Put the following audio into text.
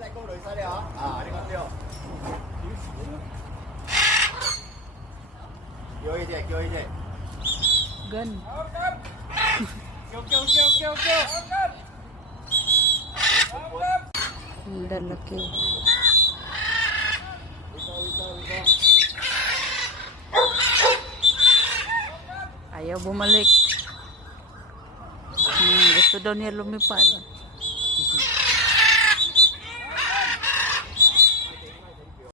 在沟里晒了啊，你看对。叫一隻，叫一隻。Gan. Kêu. Lalaki. Ayaw bumalik. Gusto daw niya lumipad.